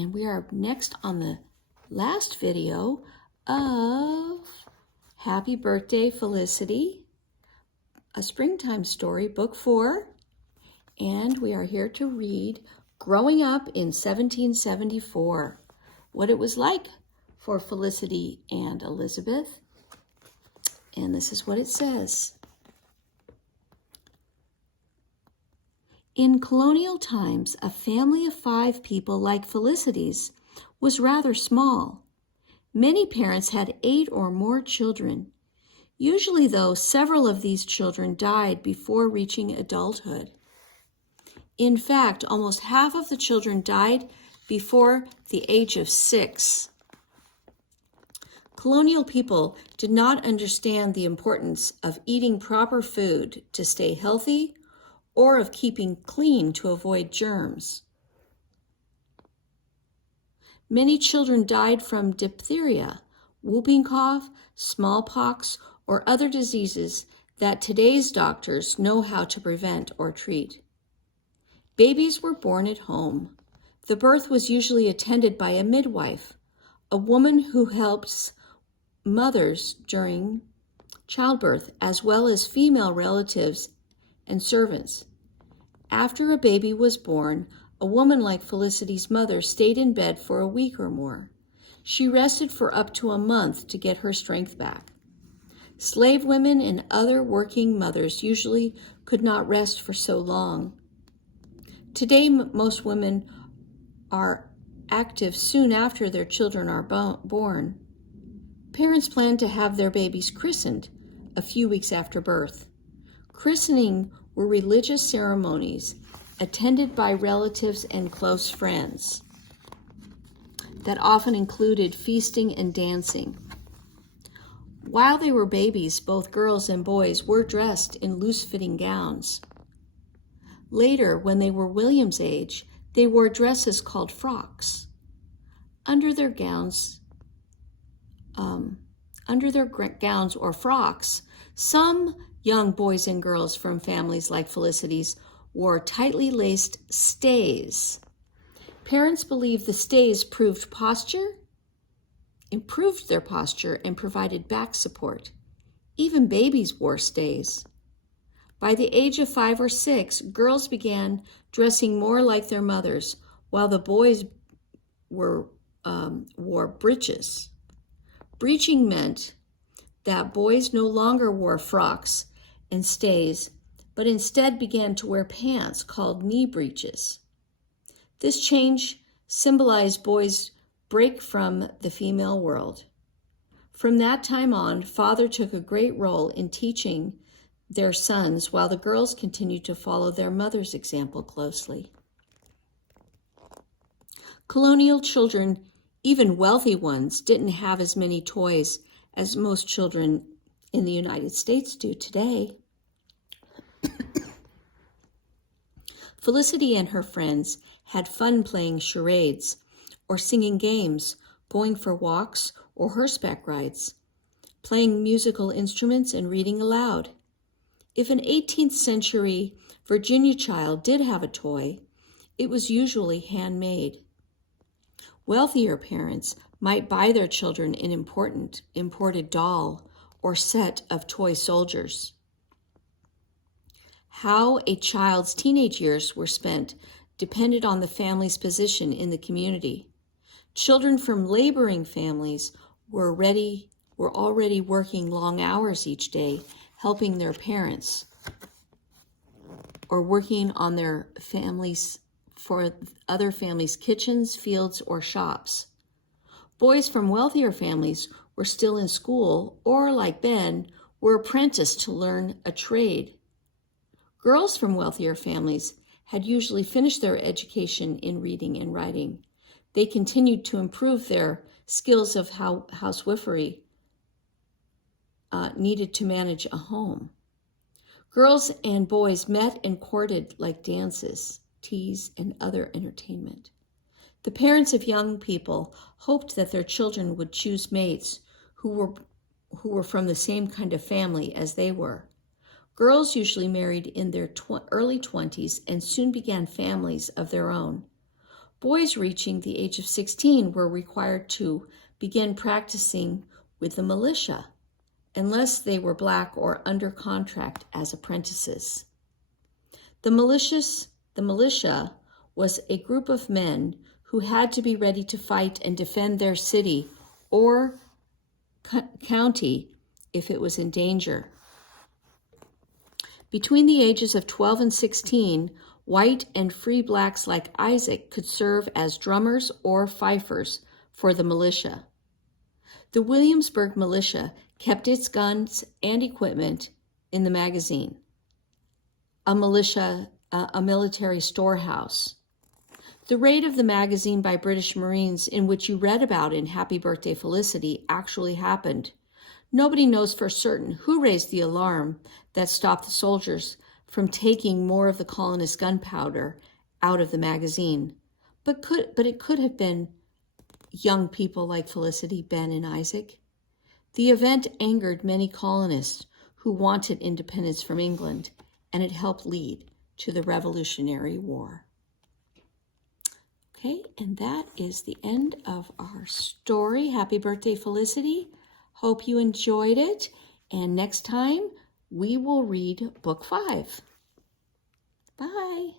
And we are next on the last video of Happy Birthday, Felicity, a Springtime Story, Book 4. And we are here to read Growing Up in 1774, what it was like for Felicity and Elizabeth. And this is what it says. In colonial times, a family of 5 people like Felicity's was rather small. Many parents had 8 or more children. Usually, though, several of these children died before reaching adulthood. In fact, almost half of the children died before the age of 6. Colonial people did not understand the importance of eating proper food to stay healthy or of keeping clean to avoid germs. Many children died from diphtheria, whooping cough, smallpox, or other diseases that today's doctors know how to prevent or treat. Babies were born at home. The birth was usually attended by a midwife, a woman who helps mothers during childbirth, as well as female relatives and servants. After a baby was born, a woman like Felicity's mother stayed in bed for a week or more. She rested for up to a month to get her strength back. Slave women and other working mothers usually could not rest for so long. Today, most women are active soon after their children are born. Parents plan to have their babies christened a few weeks after birth. Christening were religious ceremonies attended by relatives and close friends that often included feasting and dancing. While they were babies, both girls and boys were dressed in loose-fitting gowns. Later, when they were William's age, they wore dresses called frocks. Under their gowns or frocks, some young boys and girls from families like Felicity's wore tightly laced stays. Parents believed the stays improved their posture, and provided back support. Even babies wore stays. By the age of 5 or 6, girls began dressing more like their mothers, while the boys wore breeches. Breeching meant that boys no longer wore frocks and stays, but instead began to wear pants called knee breeches. This change symbolized boys' break from the female world. From that time on, father took a great role in teaching their sons, while the girls continued to follow their mother's example closely. Colonial children, even wealthy ones, didn't have as many toys as most children in the United States do today. Felicity and her friends had fun playing charades or singing games, going for walks or horseback rides, playing musical instruments and reading aloud. If an 18th century Virginia child did have a toy, it was usually handmade. Wealthier parents might buy their children an imported doll or set of toy soldiers. How a child's teenage years were spent depended on the family's position in the community. Children from laboring families were already working long hours each day, helping their parents, or working on their families for other families' kitchens, fields, or shops. Boys from wealthier families were still in school, or like Ben, were apprenticed to learn a trade. Girls from wealthier families had usually finished their education in reading and writing. They continued to improve their skills of housewifery needed to manage a home. Girls and boys met and courted like dances, teas, and other entertainment. The parents of young people hoped that their children would choose mates who were from the same kind of family as they were. Girls usually married in their early 20s and soon began families of their own. Boys reaching the age of 16 were required to begin practicing with the militia, unless they were black or under contract as apprentices. The militia was a group of men who had to be ready to fight and defend their city or county if it was in danger. Between the ages of 12 and 16, white and free blacks like Isaac could serve as drummers or fifers for the militia. The Williamsburg militia kept its guns and equipment in the magazine, a military storehouse. The raid of the magazine by British Marines, in which you read about in Happy Birthday Felicity, actually happened. Nobody knows for certain who raised the alarm that stopped the soldiers from taking more of the colonists' gunpowder out of the magazine. But it could have been young people like Felicity, Ben, and Isaac. The event angered many colonists who wanted independence from England, and it helped lead to the Revolutionary War. Okay, and that is the end of our story. Happy birthday, Felicity. Hope you enjoyed it. And next time, we will read Book 5. Bye.